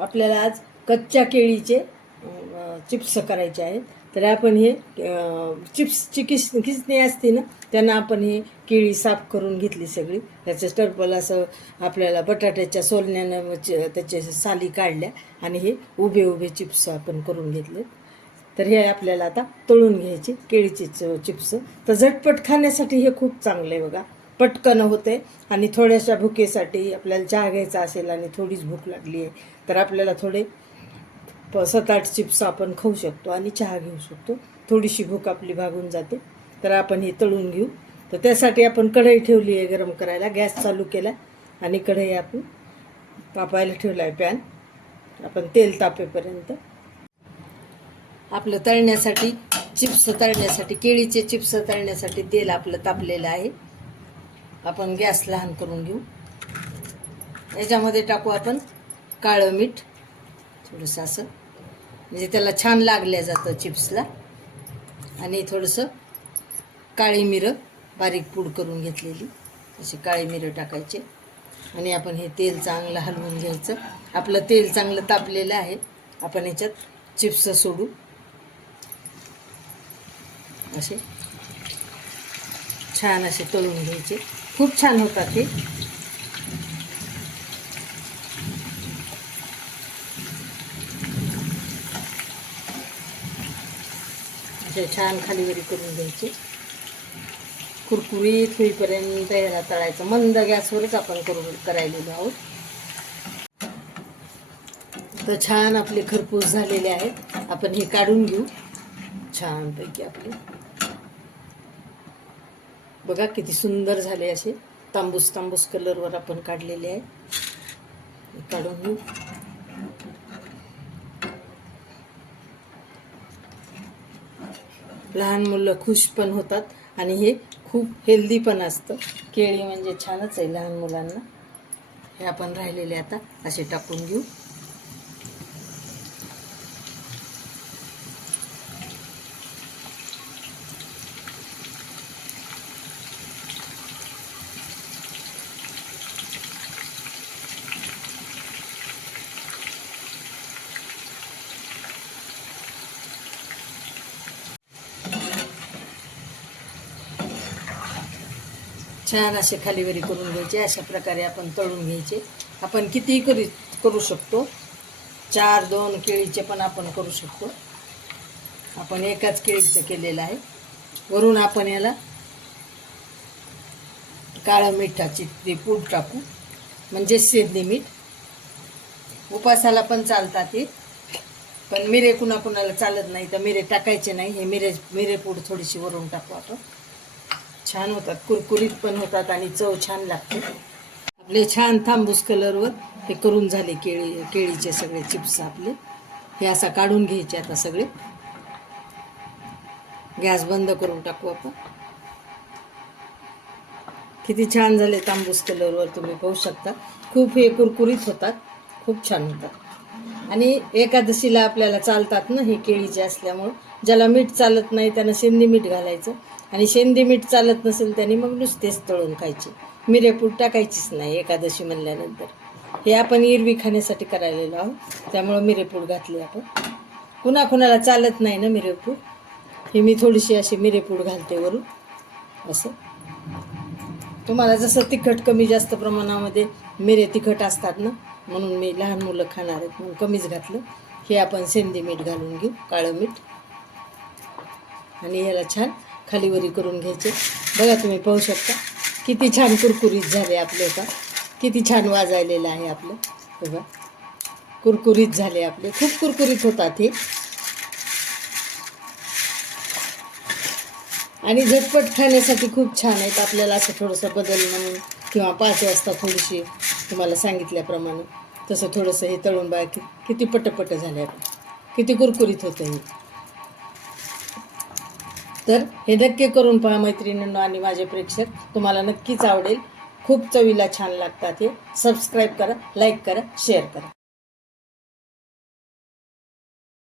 आपल्याला आज कच्च्या केळीचे चिप्स करायचे आहेत. तर आपण हे चिप्सची किस किसणी असते ना त्यांना आपण हे केळी साफ करून घेतली सगळी. त्याचं टर्पल असं आपल्याला बटाट्याच्या सोलण्यानं त्याचे साली काढल्या आणि हे उभे उभे चिप्स आपण करून घेतले. तर हे आपल्याला आता तळून घ्यायचे केळीचे च- चिप्स. तर झटपट खाण्यासाठी हे खूप चांगलं आहे बघा. पटकन होते आणि थोड्याशा भुकेसाठी आपल्याला चहा घ्यायचा असेल आणि थोडीच भूक लागली आहे तर आपल्याला थोडे प सात आठ चिप्स आपण खाऊ शकतो आणि चहा घेऊ शकतो. थोडीशी भूक आपली भागून जाते. तर आपण हे तळून घेऊ. तर त्यासाठी आपण कढई ठेवली आहे गरम करायला. गॅस चालू केला आणि कढई आपण तापायला ठेवला आहे पॅन. आपण तेल तापेपर्यंत. आपलं तळण्यासाठी चिप्स तळण्यासाठी केळीचे चिप्स तळण्यासाठी तेल आपलं तापलेलं आहे. आपण गॅस लहान करून घेऊ. याच्यामध्ये टाकू आपण काळं मीठ थोडंसं असं. म्हणजे त्याला छान लागल्या जातं चिप्सला. आणि थोडंसं काळी मिरं बारीक पूड करून घेतलेली. अशी काळी मिरं टाकायचे. आणि आपण हे तेल चांगलं हलवून घ्यायचं. आपलं तेल चांगलं तापलेलं आहे. आपण याच्यात चिप्स सोडू. असे छान असे तळून घ्यायचे. खूप छान होतात हे छान खालीवरी करून घ्यायचे. कुरकुरीत होईपर्यंत याला तळायचं. मंद गॅसवरच आपण करून करायलेलो आहोत. तर छान आपले खरपूस झालेले आहेत. आपण हे काढून घेऊ. छानपैकी आपले. बघा किती सुंदर झाले असे. तांबूस तांबूस कलरवर आपण काढलेले आहे. काढून घेऊ. लहान मुलं खुश पण होतात आणि हे खूप हेल्दी पण असतं. केळी म्हणजे छानच आहे लहान मुलांना. हे आपण राहिलेले आता असे टाकून घेऊ. छान असे खालीवरी करून घ्यायचे अशा प्रकारे आपण तळून घ्यायचे. आपण कितीही करू करू शकतो. चार दोन केळीचे पण आपण करू शकतो. आपण एकाच केळीचं केलेलं आहे. वरून आपण याला काळं मिठाची ते पूड टाकू. म्हणजे सेदनी मीठ. उपासाला पण चालतात ते पण मिरे कुणा कुणाला चालत नाही तर मिरे टाकायचे नाही. हे मिरे मिरे पूड थोडीशी वरून टाकू आपण. छान होतात कुरकुरीत पण होतात आणि चव छान लागते. आपले छान थांबूस कलरवर हे करून झाले केळी केळीचे सगळे चिप्स आपले. हे असा काढून घ्यायचे आता सगळे. गॅस बंद करून टाकू आपण. किती छान झाले तांबूस कलरवर तुम्ही पाहू शकता. खूप हे कुरकुरीत होतात खूप छान होतात. आणि एकादशीला आपल्याला चालतात ना हे केळीचे असल्यामुळं ज्याला मीठ चालत नाही त्यानं शेंदी मीठ घालायचं. आणि शेंदी मीठ चालत नसेल त्याने मग नुसतेच तळून खायचे. मिरेपूड टाकायचीच नाही एकादशी म्हणल्यानंतर. हे आपण इरवी खाण्यासाठी करायलेलो आहोत. त्यामुळं मिरेपूड घातली आपण. कुणा कुणाला चालत नाही ना मिरेपूड? हे मी थोडीशी अशी मिरेपूड घालते वरून. असं. तुम्हाला जसं तिखट कमी जास्त प्रमाणामध्ये मिरे तिखट असतात ना म्हणून मी लहान मुलं खाणार आहेत म्हणून कमीच घातलं. हे आपण सेंदी मीठ घालून घेऊ काळं मीठ. आणि याला छान खालीवरी करून घ्यायचे. बघा तुम्ही पाहू शकता किती छान कुरकुरीत झाले आपले का किती छान वाजायलेलं आहे आपलं. बघा कुरकुरीत झाले आपले. खूप कुरकुरीत होतात हे. आणि झटपट खाण्यासाठी खूप छान आहेत. आपल्याला असं थोडंसं बदल म्हणून किंवा पाच वाजता थोडीशी तुम्हाला सांगितल्याप्रमाणे तसं थोडंसं हे तळून बा की किती पटपट झाले आपले किती कुरकुरीत होतं हे. तर हे नक्की करून पहा मैत्रिणींनो आणि माझे प्रेक्षक. तुम्हाला नक्कीच आवडेल. खूप चवीला छान लागतात हे. सबस्क्राईब करा लाईक करा शेअर करा.